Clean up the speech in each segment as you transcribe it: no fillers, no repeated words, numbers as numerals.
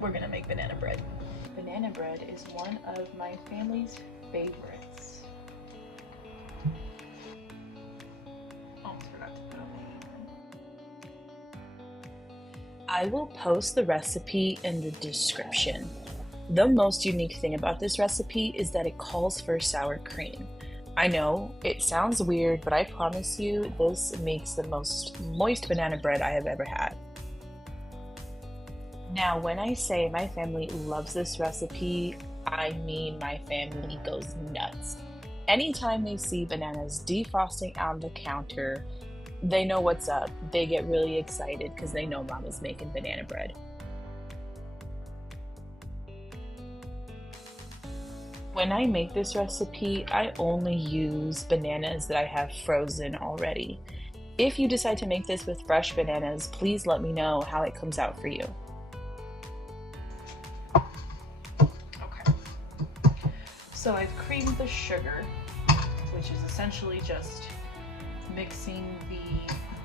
we're gonna make banana bread. Banana bread is one of my family's favorites. Almost forgot to put on the apron. I will post the recipe in the description. The most unique thing about this recipe is that it calls for sour cream. I know, it sounds weird, but I promise you, this makes the most moist banana bread I have ever had. Now, when I say my family loves this recipe, I mean my family goes nuts. Anytime they see bananas defrosting on the counter, they know what's up. They get really excited because they know Mama's making banana bread. When I make this recipe, I only use bananas that I have frozen already. If you decide to make this with fresh bananas, please let me know how it comes out for you. Okay, so I've creamed the sugar, which is essentially just mixing the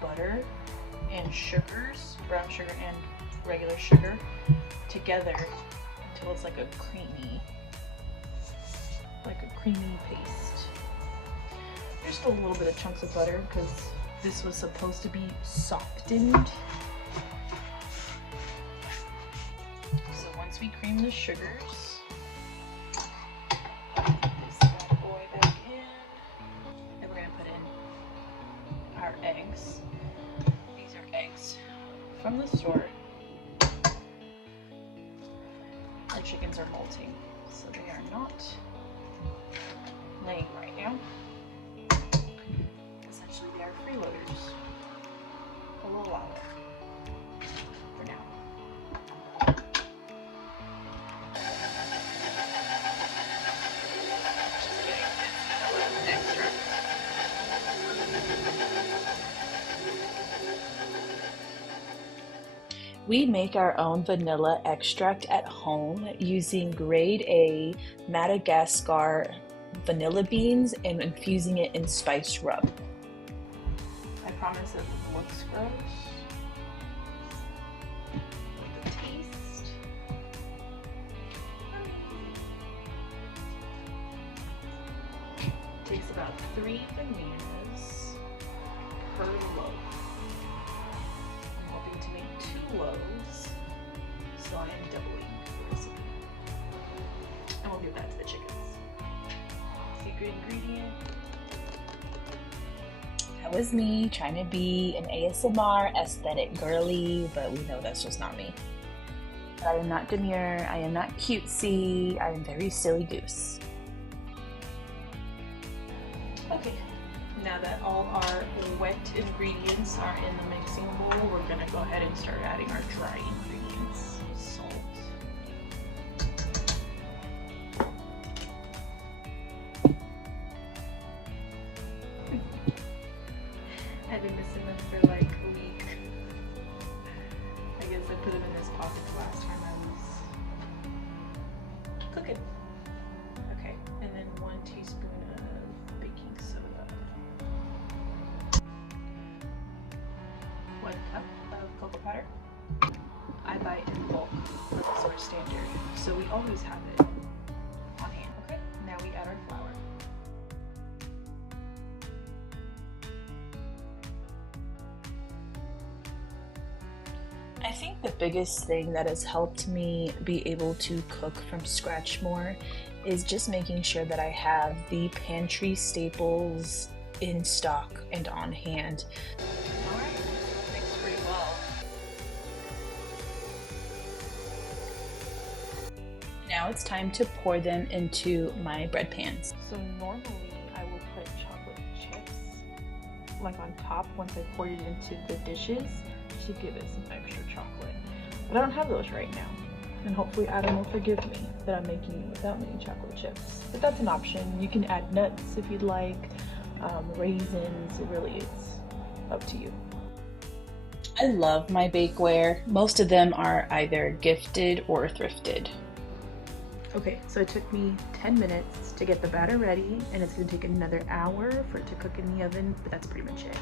butter and sugars, brown sugar and regular sugar, together until it's like a creamy paste. Just a little bit of chunks of butter because this was supposed to be softened. So once we cream the sugars, put this bad boy back in, and we're gonna put in our eggs. These are eggs from the store. Our chickens are molting, so they are not laying right now. Essentially, they are freeloaders. A little while for now. Just kidding. It's extra. We make our own vanilla extract at home using grade A Madagascar vanilla beans and infusing it in spice rub. I promise it looks gross. But the taste. Takes about 3 bananas per loaf. I'm hoping to make 2 loaves, so I am doubling the recipe. And we'll give that to the chickens. Secret ingredient. That was me trying to be an ASMR aesthetic girly, but we know that's just not me. I am not demure, I am not cutesy, I am very silly goose. Okay, now that all our wet ingredients are in the mixing bowl, we're gonna go ahead and start adding our dry ingredients. Salt. I've been missing them for like a week. I guess I put them in this pocket the last time I was cooking. Okay, and then 1 teaspoon of baking soda. 1 cup of cocoa powder. I buy it in bulk from the store standard, so we always have it on hand. Okay, now we add our flour. I think the biggest thing that has helped me be able to cook from scratch more is just making sure that I have the pantry staples in stock and on hand. Alright, mixed pretty well. Now it's time to pour them into my bread pans. So normally I will put chocolate chips like on top once I poured it into the dishes to give it some extra chocolate. But I don't have those right now. And hopefully Adam will forgive me that I'm making it without many chocolate chips. But that's an option. You can add nuts if you'd like, raisins, it really is up to you. I love my bakeware. Most of them are either gifted or thrifted. Okay, so it took me 10 minutes to get the batter ready, and it's gonna take another hour for it to cook in the oven, but that's pretty much it.